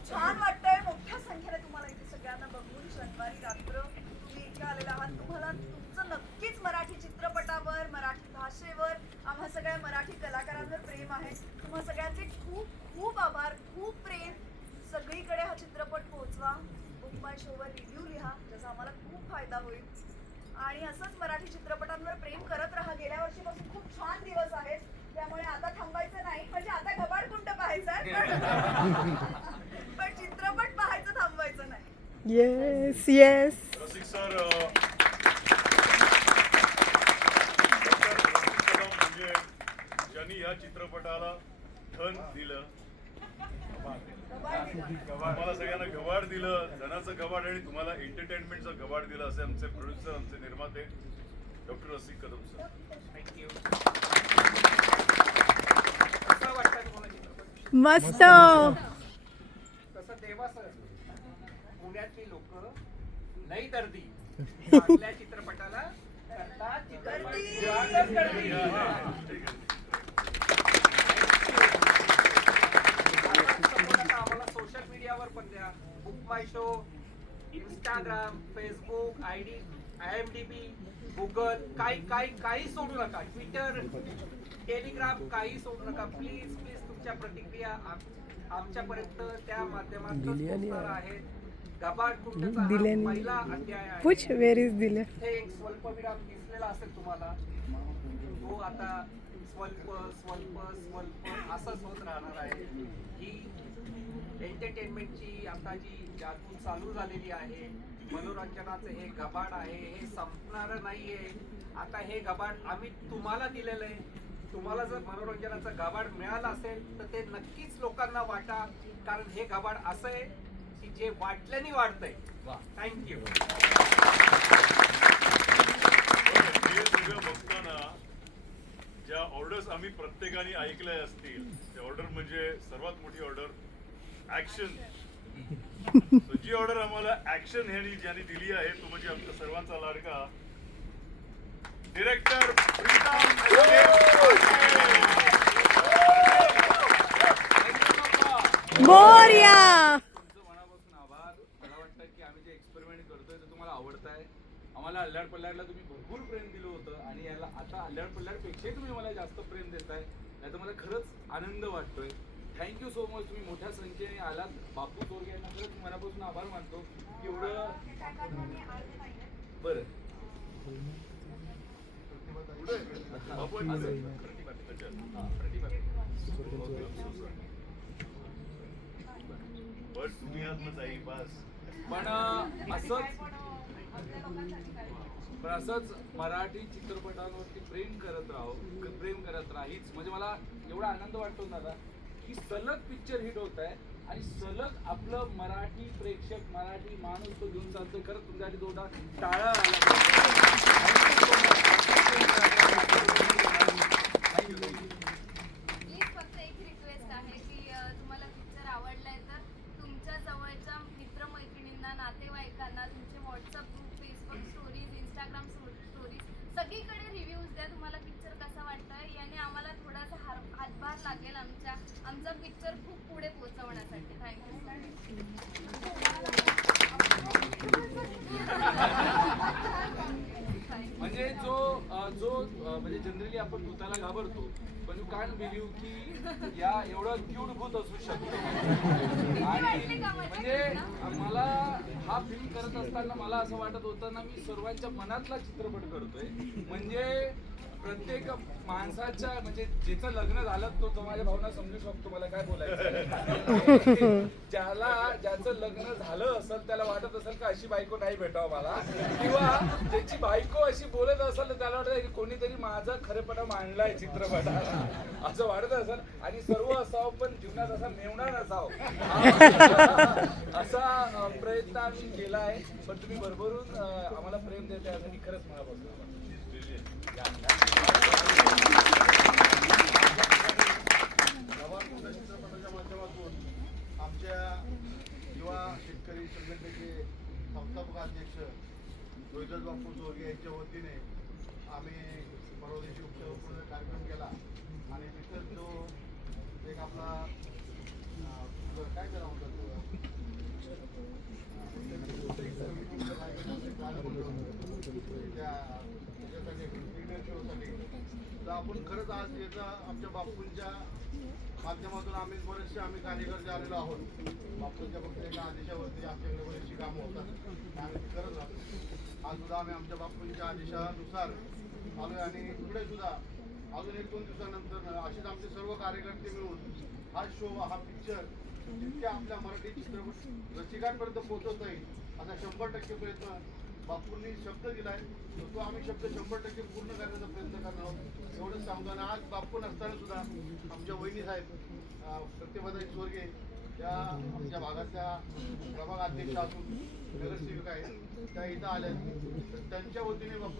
खूप छान वाटतंय मोठ्या संख्येने तुम्हाला इथे सगळ्यांना बघून. शनिवारी रात्र तुम्ही इथे आलेला आहात. तुम्हाला तुमचं नक्कीच मराठी चित्रपटावर, मराठी भाषेवर, आम्हा सगळ्या मराठी कलाकारांवर प्रेम आहे. तुम्हा सगळ्यांचे खूप खूप आभार, खूप प्रेम. सगळीकडे हा चित्रपट पोहोचवा. बुक माय शोवर रिव्ह्यू लिहा, ज्याचा आम्हाला खूप फायदा होईल. आणि असंच मराठी चित्रपटांवर प्रेम करत राहा. गेल्या वर्षीपासून खूप छान दिवस आहेत, त्यामुळे आता थांबायचं नाही. म्हणजे आता घबाडकुंड पाहायचं पण चित्रपट पाहायचं थांबवायचं नाही. Yes yes. रसिक सर म्हणजे ज्यांनी या चित्रपटाला धन दिलं, आम्हाला सगळ्यांना गवाड दिलं, धनाचं गवाड आणि तुम्हाला एंटरटेनमेंटचं गवाड दिलं, असे आमचे प्रोड्युसर, आमचे निर्माते डॉक्टर रसिक कदम सर. थँक्यू. कसा वाटतं तुम्हाला चित्रपट? मस्त. तसं देवा सर, पुण्यातली लोक नाही दर्दी आपल्या चित्रपटाला करतात. चित्रपट आम्हाला सोशल मीडियावर पण द्या. BookMyShow, Instagram, Facebook, ID, IMDb, Google, काही सोडू नका. ट्विटर, टेलिग्राम, काही सोडू नका. प्लीज प्लीज तुमच्या प्रतिक्रिया आमच्यापर्यंत त्या माध्यमातून पोहोचणार आहेत. गबाड कुंडचा हा पहिला अध्याय आहे. पूछ वेर इज दिले. इथे एक स्वल्पविराम दिसलेला असेल तुम्हाला, तो आता स्वल्प स्वल्प स्वल्प असंच होत राहणार आहे. ही एंटरटेनमेंटची आता जी ज्यातून चालू झालेली आहे, मनोरंजनाचं हे गबाड आहे, हे संपणार नाहीये. आता हे गबाड आम्ही तुम्हाला दिलेलं आहे. तुम्हाला जर मनोरंजनाचं गबाड मिळालं असेल तर ते नक्कीच लोकांना वाटा, कारण हे गबाड असं आहे की जे वाटल्याने वाढतंय. थँक्यू. हे सगळं बघताना ज्या ऑर्डर्स आम्ही प्रत्येकाने ऐकल्या असतील, त्या ऑर्डर म्हणजे सर्वात मोठी ऑर्डर ऍक्शन. जी ऑर्डर आम्हाला ऍक्शन ह्यांनी ज्यांनी दिली आहे तो म्हणजे आमचा सर्वांचा लाडका डिरेक्टर प्रीतम. मोरया. तुमचं मनापासून आभार. मला वाटतं की आम्ही जे एक्सपेरिमेंट करतोय ते तुम्हाला आवडत आहे. आम्हाला अल्लाड पल्लाडला तुम्ही भरपूर प्रेम दिलं होतं आणि याला आता अल्लाड पल्लाडपेक्षाही तुम्ही मला जास्त प्रेम देताय, याचा मला खरंच आनंद वाटतोय. Thank you so much. तुम्ही मोठ्या संख्येने आलात. बापू चोरगे यांना खरंच मनापासून आभार मानतो. एवढं बरं बस तुम्ही आत ना जाई बस. पण असंच मराठी चित्रपटांवरती प्रेम करत राहीच. म्हणजे मला एवढा आनंद वाटतो दादा की सलग पिक्चर हिट होत आहे आणि सलग आपलं मराठी प्रेक्षक, मराठी माणूस तो घेऊन चालतोय. खरंच तुमच्यासाठी दोनदा टाळा प्लीज फक्त एक रिक्वेस्ट आहे की तुम्हाला पिक्चर आवडलाय तर तुमच्या जवळच्या मित्रमैत्रिणींना, नातेवाईकांना, तुमचे WhatsApp group, Facebook stories, Instagram stories सगळीकडे रिव्ह्यूज द्या. तुम्हाला पिक्चर कसा वाटतोय, याने आम्हाला थोडासा हातभार लागेल आमचा पिक्चर खूप पुढे पोहोचवण्यासाठी. म्हणजे म्हणजे जनरली आपण भूताला घाबरतो, पण यू कॅन बिलीव्ह की या एवढं क्यूट भूत असू शकतो. आणि म्हणजे मला हा फिल्म करत असताना मला असं वाटत होतं ना, मी सर्वांच्या मनातला चित्रपट करतोय. म्हणजे प्रत्येक माणसाच्या, म्हणजे ज्याचं लग्न झालं तो माझ्या भावना समजू शकतो मला काय बोलायचं. ज्याचं लग्न झालं असेल त्याला वाटत असेल का अशी बायको नाही भेटावं मला, किंवा ज्याची बायको अशी बोलत असेल तर त्याला वाटत की कोणीतरी माझा खरेपणा मांडलाय चित्रपटाला असं वाटत असेल. आणि सर्व असावं पण जीवनात असा मेवणा नसावं असा प्रयत्न आम्ही केला आहे. पण तुम्ही भरभरून आम्हाला प्रेम देताय यासाठी खरंच मनापासून चित्रपटाच्या माध्यमातून आमच्या युवा शेतकरी संघटनेचे संस्थापक अध्यक्ष रोहिदास बापू चोरगे यांच्या वतीने आम्ही परवा दिवशी कार्यक्रम केला आणि तिथं जो एक आपला बरं, काय करावं म्हणतात तर आपण खरंच आज याचा आमच्या बापूंच्या माध्यमातून आम्ही कार्यकर्ते आलेलो आहोत. बापूंच्या फक्त एका आदेशावरती आमच्याकडे बरीचशी कामं होतात आम्ही ती करत राहतो. आज सुद्धा आम्ही आमच्या बापूंच्या आदेशानुसार आलोय आणि पुढे सुद्धा अजून 1-2 दिवसानंतर असेच आमचे सर्व कार्यकर्ते मिळून हा शो हा पिक्चर जितक्या आपल्या मराठी चित्रपट रसिकांपर्यंत पोहोचवता येईल असा 100% प्रयत्न बापूंनी शब्द दिलाय. तो आम्ही शब्द 100% पूर्ण करण्याचा प्रयत्न करणार आहोत एवढंच सांगतो. आणि आज बापू नसताना सुद्धा आमच्या वहिनी साहेब प्रतिभाताई स्वर्गे त्या आमच्या भागातल्या प्रभाग अध्यक्ष असून नगरसेविका आहेत त्या इथं आल्या. त्यांच्या वतीने बापू